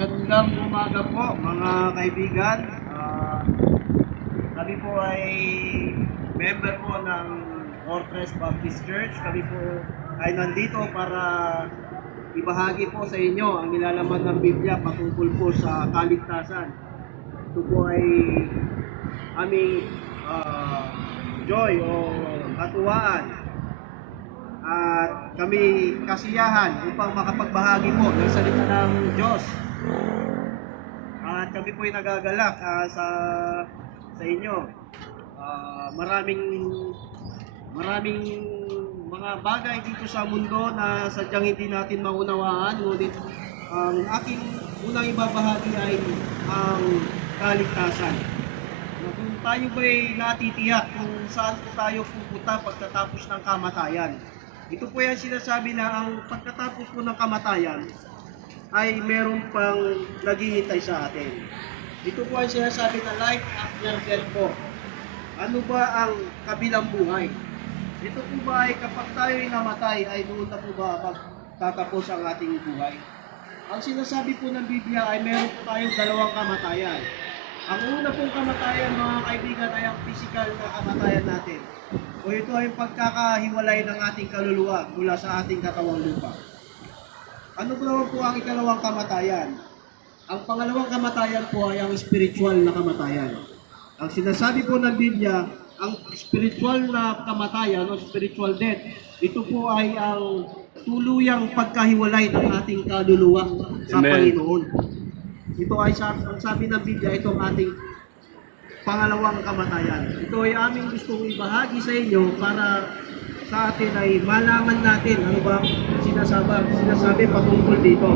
Magandang umaga po mga kaibigan. Kami po ay member po ng Fortress Baptist Church. Kami po ay nandito para ibahagi po sa inyo ang nilalaman ng Biblia patungkol po sa kaligtasan. Ito po ay aming joy o katuwaan at kami kasiyahan upang makapagbahagi po ng salita ng Diyos. At kami po ay nagagalak sa inyo. Maraming mga bagay dito sa mundo na sadyang hindi natin maunawaan, ngunit ang aking unang ibabahagi ay ang kaligtasan. Kung tayo ba'y natitiyak kung saan po tayo pupunta pagkatapos ng kamatayan. Ito po yung sinasabi na ang pagkatapos po ng kamatayan ay meron pang naghihintay sa atin. Ito po ay sinasabi na life after death po. Ano ba ang kabilang buhay? Ito po ba ay kapag tayo ay namatay ay doon na po ba magtatapos ang ating buhay? Ang sinasabi po ng Biblia ay meron po tayong dalawang kamatayan. Ang una pong kamatayan mga kaibigan ay ang physical na kamatayan natin. O ito ay pagkakahiwalay ng ating kaluluwa mula sa ating katawang lupa. Ano po naman po ang ikalawang kamatayan? Ang pangalawang kamatayan po ay ang spiritual na kamatayan. Ang sinasabi po ng Biblia, ang spiritual na kamatayan o spiritual death, ito po ay ang tuluyang pagkahiwalay ng ating kaluluwa sa Amen. Panginoon. Ito ay ang sabi ng Biblia, ito ang ating pangalawang kamatayan. Ito ay aming gustong ibahagi sa inyo para sa atin ay malaman natin ano ba sinasabi patungkol dito.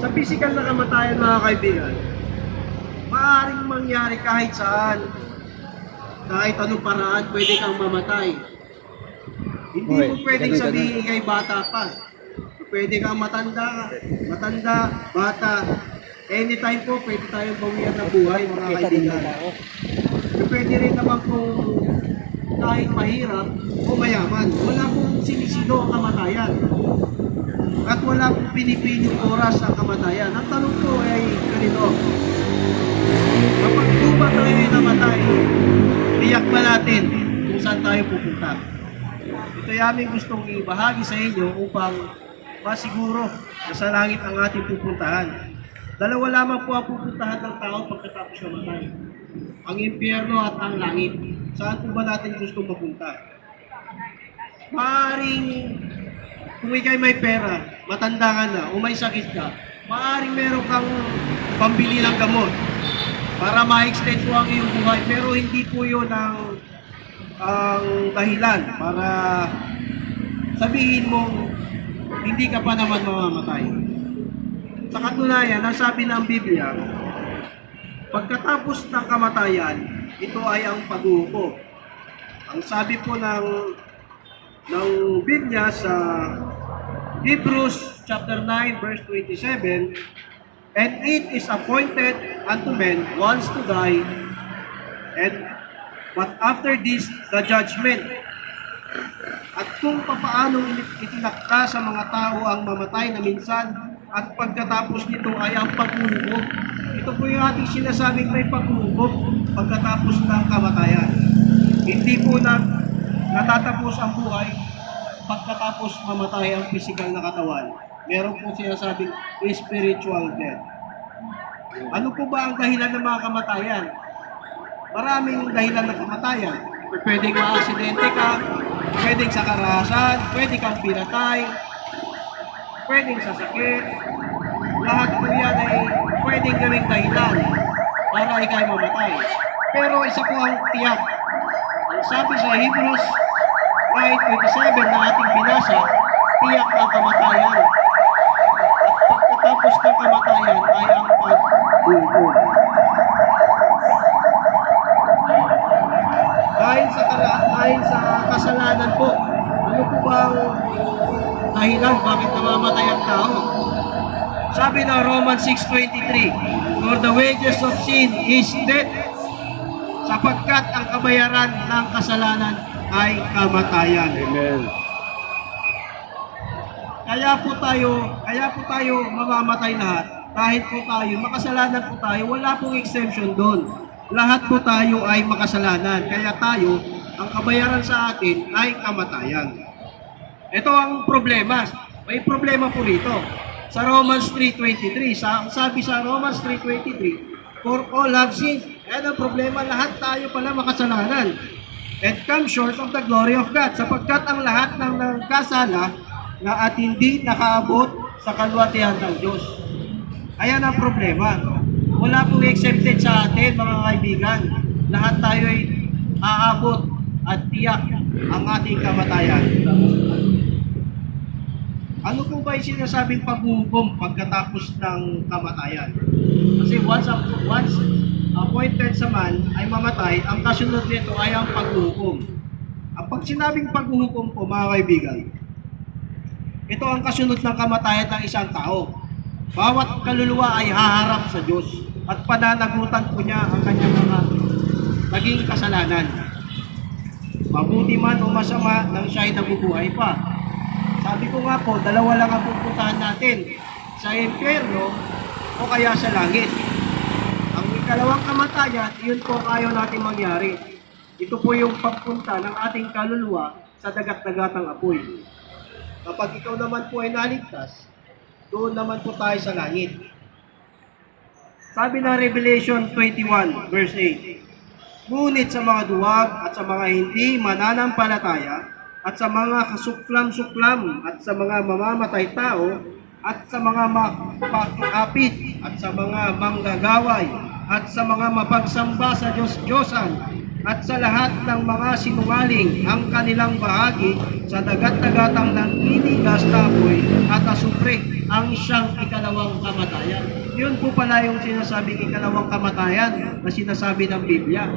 Sa physical na kamatayan mga kaibigan, maaaring mangyari kahit saan, kahit anong paraan pwede kang mamatay. Hindi mo pwedeng sabihin kay bata pa. Pwede kang matanda, bata. Anytime po pwede tayong bawian ng buhay mga kaibigan. Pwede rin naman kung kahit mahirap o mayaman, wala pong sinisino ang kamatayan. At wala pong pinipiling oras ang kamatayan. Ang tanong ko ay ganito. Kapag po ba tayo ay namatay, tiyak ba natin kung saan tayo pupunta? Ito ay aming gustong ibahagi sa inyo upang masiguro na sa langit ang ating pupuntahan. Dalawa lamang po ang pupuntahan ng tao pagkatapos namatay. Ang impyerno at ang langit. Saan po ba natin gusto mapunta? Maaring kung ikay may pera, matanda ka na, o may sakit ka, maaring meron kang pambili ng gamot para ma-extend po ang iyong buhay. Pero hindi po yun ang dahilan para sabihin mong hindi ka pa naman mamamatay. Sa katunayan, ang sabi ng Biblia, pagkatapos ng kamatayan, ito ay ang pag-uupo. Ang sabi po ng Biblia sa Hebrews chapter 9 verse 27, and it is appointed unto men once to die, but after this, the judgment. At kung papaano itinakda sa mga tao ang mamatay na minsan, at pagkatapos nito ay ang pag-uubog. Ito po yung ating sinasabing may pag-uubog pagkatapos ng kamatayan. Hindi po natatapos ang buhay pagkatapos mamatay ang physical na katawan. Meron po sinasabing spiritual death. Ano po ba ang dahilan ng mga kamatayan? Maraming dahilan ng kamatayan. Pwedeng ma-aksidente ka, pwedeng sa karahasan, pwedeng kang pinatay, pwedeng sa sakit. Lahat po yan ay pwedeng gawing dahilan para ikay mamatay. Pero isa po ang tiyak. Ang sabi sa Hebrews 9:27 na ating binasa, tiyak ang kamatayan. At pagkatapos ng kamatayan ay ang pag-uubog. Dahil sa kasalanan po, ano po ba ang dahilan bakit namamatay ang tao? Sabi ng Romans 6:23, for the wages of sin is death, sapagkat ang kabayaran ng kasalanan ay kamatayan. Amen. Kaya po tayo mamamatay lahat kahit po tayo, makasalanan po tayo, wala pong exemption doon. Lahat po tayo ay makasalanan. Kaya tayo, ang kabayaran sa atin ay kamatayan. Ito ang problema. May problema po rito. Sa Romans 3:23, sabi sa Romans 3:23, for all have sinned. Yan ang problema, lahat tayo pala makasalanan. And come short of the glory of God. Sapagkat ang lahat ng nagkasala na at hindi nakaabot sa kalwatihan ng Diyos. Ayan ang problema. Wala pong exempted sa atin, mga kaibigan. Lahat tayo ay aabot at tiyak ang ating kamatayan. Ano po ba yung sinasabing paghuhukom pagkatapos ng kamatayan? Kasi once appointed sa man ay mamatay, ang kasunod nito ay ang paghuhukom. Ang pag sinabing paghuhukom po, mga kaibigan, ito ang kasunod ng kamatayan ng isang tao. Bawat kaluluwa ay haharap sa Diyos at pananagutan po niya ang kanyang mga naging kasalanan. Mabuti man o masama nang siya ay nabubuhay pa. Sabi ko nga po, dalawa lang ang pupuntahan natin, sa impyerno o kaya sa langit. Ang ikalawang kamatayan, yun po ayaw natin mangyari. Ito po yung pagpunta ng ating kaluluwa sa dagat-dagatang apoy. Kapag ikaw naman po ay naligtas, doon naman po tayo sa langit. Sabi ng Revelation 21 verse 8, ngunit sa mga duwag at sa mga hindi mananampalataya at sa mga kasuklam-suklam at sa mga mamamatay tao at sa mga mapakapit at sa mga manggagaway at sa mga mapagsamba sa Diyos-Diyosan at sa lahat ng mga sinungaling ang kanilang bahagi sa dagat-dagatang naninigas na apoy at asupre ang siyang ikalawang kamatayan. Yun po pala yung sinasabing ikalawang kamatayan na sinasabi ng Biblia.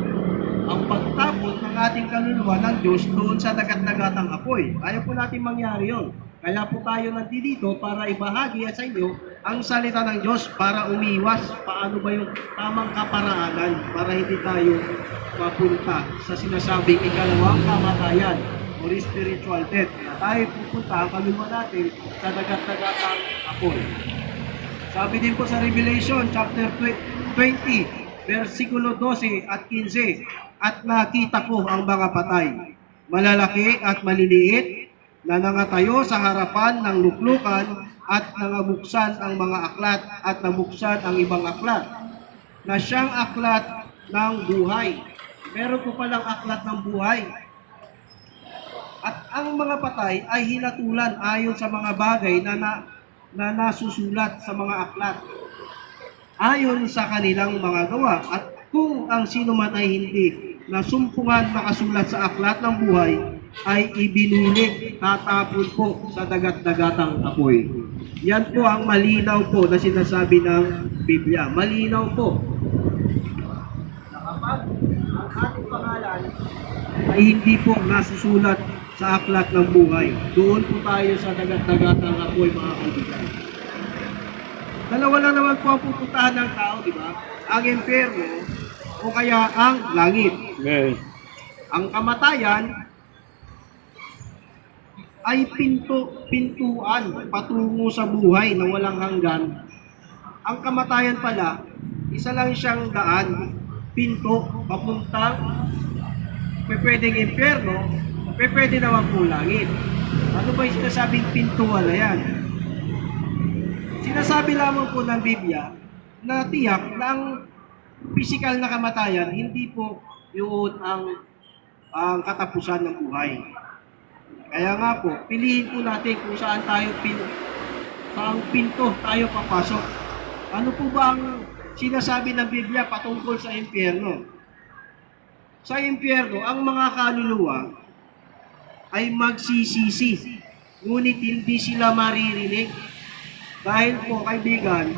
Ang pagtapon ng ating kaluluwa ng Diyos doon sa dagat-dagatang apoy. Ayaw po natin mangyari yun. Kaya po tayo nandito para ibahagi sa inyo ang salita ng Diyos para umiwas. Paano ba yung tamang kaparaanan para hindi tayo mapunta sa sinasabing ikalawang kamatayan o spiritual death. Na tayo pupunta ang kaluluwa natin sa dagat-dagatang apoy. Sabi din po sa Revelation chapter 20, versikulo 12 at 15, at nakita ko ang mga patay, malalaki at maliliit, na nangatayo sa harapan ng luklukan at nangabuksan ang mga aklat at nabuksan ang ibang aklat, na siyang aklat ng buhay. Meron po palang aklat ng buhay. At ang mga patay ay hinatulan ayon sa mga bagay na nasusulat sa mga aklat, ayon sa kanilang mga gawa. At kung ang sino man ay hindi nasumpungan nakasulat sa aklat ng buhay, ay ibinulit, tatapon po sa dagat-dagatang apoy. Yan po ang malinaw po na sinasabi ng Biblia. Malinaw po na kapag ang ating pangalan ay hindi po nasusulat sa aklat ng buhay, doon po tayo sa dagat-dagatang apoy, mga kaibigan. Dalawa lang naman po ang pupuntahan ng tao, di ba? Ang impyerno o kaya ang langit. Okay. Ang kamatayan ay pintuan patungo sa buhay na walang hanggan. Ang kamatayan pala, isa lang siyang daan, pinto, papuntang pwedeng impyerno, pwede naman po langit. Ano ba yung sinasabing pintuan na yan? Sinasabi lamang po ng Biblia na tiyak na ang physical na kamatayan, hindi po yun ang katapusan ng buhay. Kaya nga po, piliin po natin kung saan saang pinto tayo papasok. Ano po ba ang sinasabi ng Biblia patungkol sa impyerno? Sa impyerno, ang mga kaluluwa ay magsisisi, ngunit hindi sila maririnig. Dahil po, kaibigan,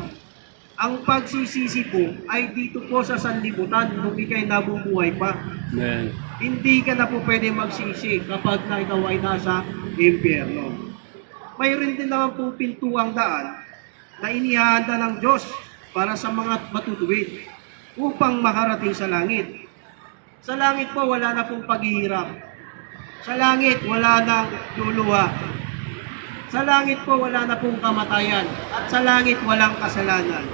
ang pagsisisi po ay dito po sa sanlibutan nung ikay nabubuhay pa. Amen. Hindi ka na po pwede magsisi kapag na ikaw ay nasa impyerno. Mayroon din naman po pintuang daan na inihahanda ng Diyos para sa mga matutuwid upang makarating sa langit. Sa langit po, wala na pong paghihirap. Sa langit, wala nang luluha. Sa langit po wala na pong kamatayan at sa langit walang kasalanan.